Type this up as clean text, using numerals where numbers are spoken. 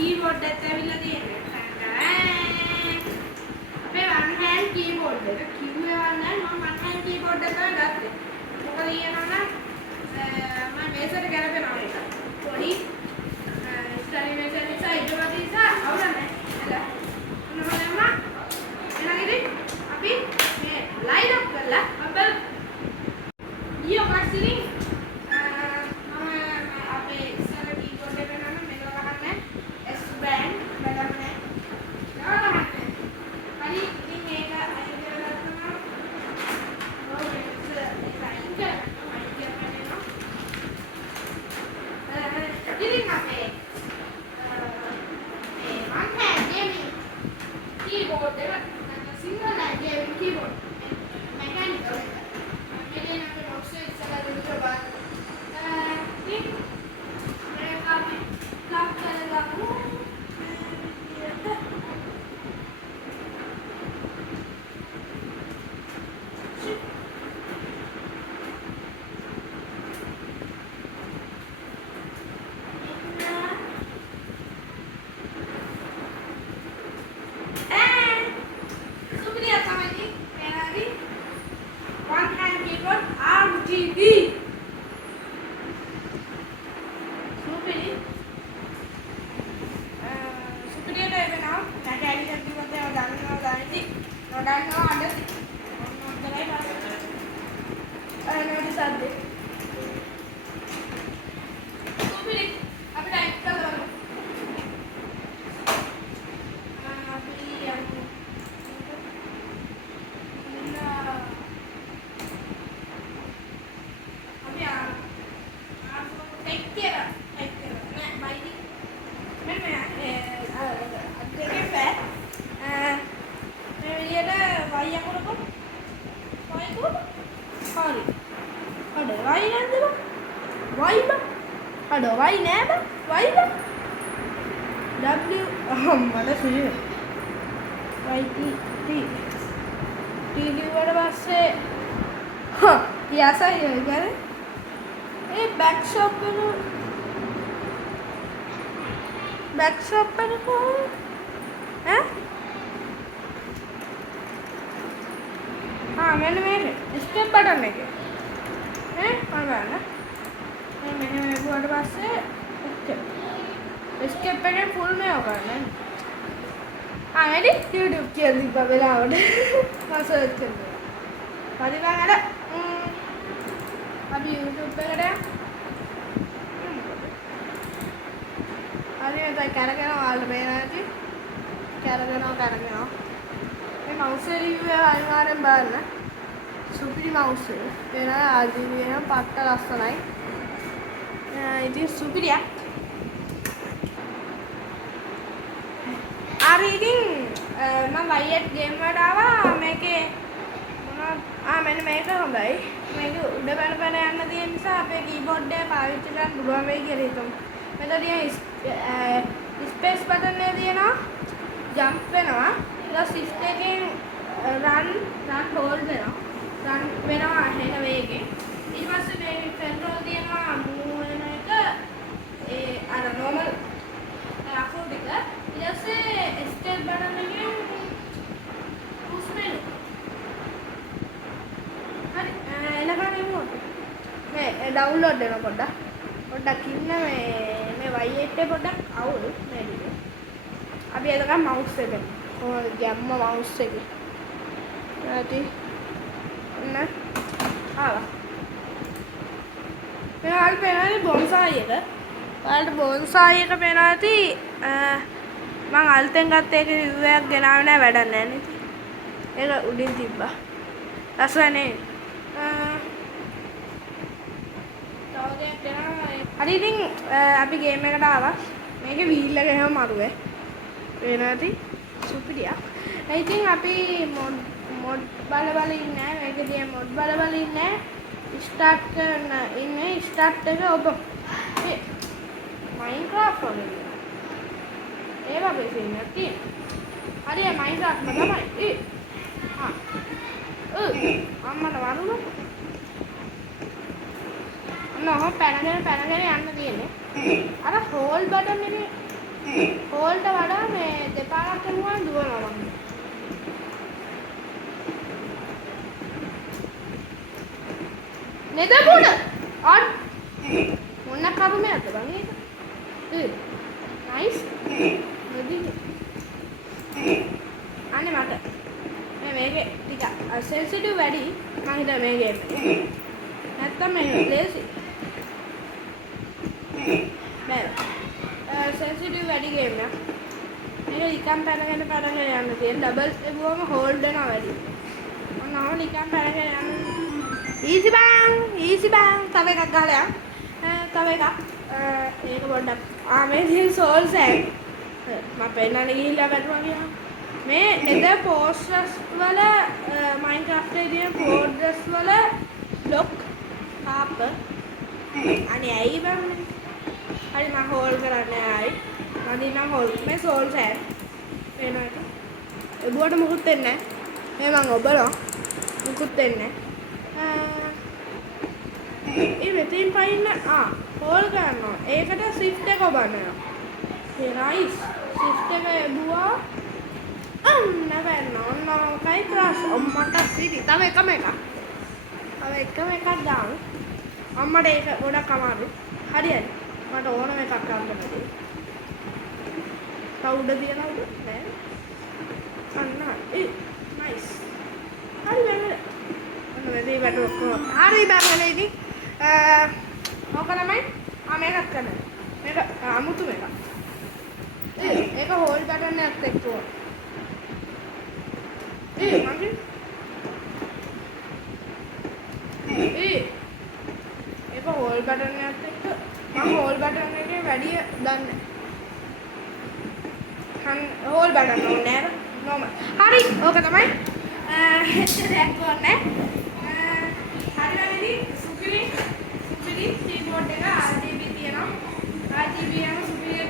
keyboard එකත් ඇවිල්ලා තියෙන්නේ. අපේ one hand keyboard එක කිව්වේ වන්නේ මම one hand keyboard එක ගත්තේ. මොකද කියනවනම් මම මේසෙට ගැලපෙනවා ඒක. පොඩි ස්ටඩි මේසෙ නිසා ඉදවද නිසා අවුල නැහැ. මොනවදම්මා එනගිරි අපි මේ ලයින් අප් කරලා අපේ ඊයෝ මාක්සිලින් Aduh, why never? Why the? W mana sih? Y T T T keyword वास्ते हाँ ये ऐसा ही है क्या रे? ये बैकशॉप पर को हैं? हाँ मैंने स्टेप बटन है क्या? हैं? हाँ मैंने वर्ड वास्ते स्टेप पे फुल में होगा ना हाँ मेरी यूट्यूब चैनल पर बेलावट मसोच कर पति बांगड़ा अभी यूट्यूब पे करें अभी मैं तो क्या वाल में ना जी क्या ये माउस रिव्यू है हमारे बार ना सुपीरी माउस है तेरा आज भी है पाक्का रास्ता नहीं ఇది సుపిరియా ఆ रीडिंग मैं वाइट गेम में डावा मैं के मैंने මේක හොඳයි මේක උඩ බැල බැල යන්න තියෙන නිසා අපේ කීබෝඩ් එක පාවිච්චි කරන්න පුළුවන් වෙයි කියලා හිතමු. මෙතන තියෙන ස්පේස් බටන් එක තියෙනවා ජම්ප් වෙනවා ඊට shift එකෙන් run hold වෙනවා run වෙනවා හෙන වේගෙන් ඊට පස්සේ මේ control තියෙනවා move වෙන එක ඒ අර normal අප්ලෝඩ් එක ඊට පස්සේ escape බටන් එකෙන් push වෙනවා හරි එලකම එමුත් මේ ඩවුන්ලෝඩ් වෙන පොඩ්ඩක් ඉන්න මේ Y8 එකේ පොඩ්ඩක් අවුල් මේ විදිහට අපි එතක mouse එක කොහොමද ගැම්ම mouse එක හරි එන්න ආවා මෙයාල් පේනවානේ බොන්සායි එක. ඔයාලට බොන්සායි එක පේනවා ඇති මම අලුතෙන් ගත්ත එක රිව්යු එකක් ගෙනාවේ නැහැ වැඩක් නැහැ නේද? ඒක උඩින් තිබ්බා. ලස්සනනේ. හරි ඉතින් අපි ගේම් එකට ආවා. මේකේ වීල් එක එහෙම මරුවේ. පේනවා ඇති සුපිරියක්. ඉතින් අපි මොඩ් බල ඉන්නේ නැහැ. මේකේ තියෙන මොඩ් බල ඉන්නේ නැහැ. स्टार्ट करना इन्हें स्टार्ट करके ओपन ये माइनक्राफ्ट हो गया ये बाबे से नती अरे माइनक्राफ्ट में भाई ए हां अम्मा नवारू लो ना हो पैराग्राफ यान दिए ने अरे होल बटन ने හෝල්ට වඩා මේ දෙපාරක් කරනවා දුවනවා මම. නෙදපුඩ ඔන් මොන්න කරුමයක්ද බං ඒක. නයිස්. නදී. අනේ මට මේකේ ටික සෙන්සිටිව් වැඩි මම හිතා මේ ගේම් එකේ. නැත්තම් මේ ලේසි. බෑ. සෙන්සිටිව් වැඩි ගේම් එකක්. මේක නිකන් පැනගෙන යන්න තියෙන ඩබල් එබුවම හෝල්ඩ් වෙනවා වැඩි. ඔන්නම නිකන් පැනගෙන යන්න. ඊසි බං තව එකක් ගහලා යන්න. තව එකක් ඒක පොඩ්ඩක් මේ තියෙන සෝල් සෑන් මම පෙන්නන්න ගිහිල්ලා බැලුවා කියලා. මේ නෙදර් පෝස්ටර්ස් වල මයින්ක්‍රාෆ්ට් එකේ තියෙන පෝඩ්‍රස් වල බ්ලොක් කාප අනේ ඇයි බං හරි මම හෝල් කරන්නේ ආයි මම නම් හෝල් මේ සෝල් සෑන් පේනවා ඒක එබුවට මුකුත් වෙන්නේ නැහැ මේ මම ඔබලා මුකුත් වෙන්නේ නැහැ ඒ මෙතෙන් පයින්න හෝල් කරනවා ඒකට shift එක ඔබනවා ඒ නයිස් shift එක එබුවා කයි ක්‍රස් අම්මට සිටි තව එකම එකක් දාමු අම්මට ඒක ගොඩක් අමාරුයි හරියයි මට ඕනම එකක් ගන්න බැහැ තව උඩ තියනවද නෑ අන්න නයිස් හරි බැලුවා අන්න වැඩි ඔක්කොම හරි බැලුවා ඉතින් ඕක තමයි මේකත් කරන්න මේක අමුතු මේක ඒක හෝල් බටන් එකක් එක්කෝ මගේ ඒක හෝල් බටන් එකත් එක්ක මම හෝල් බටන් එකේ වැඩි දන්නේ හෝල් බටන් ඕනේ නෝමල් හරි ඕක තමයි දෙයක් ඕනේ හරි වැඩි සුපිරි කීබෝඩ් එක RGB තියෙනවා RGB එක සුපිරි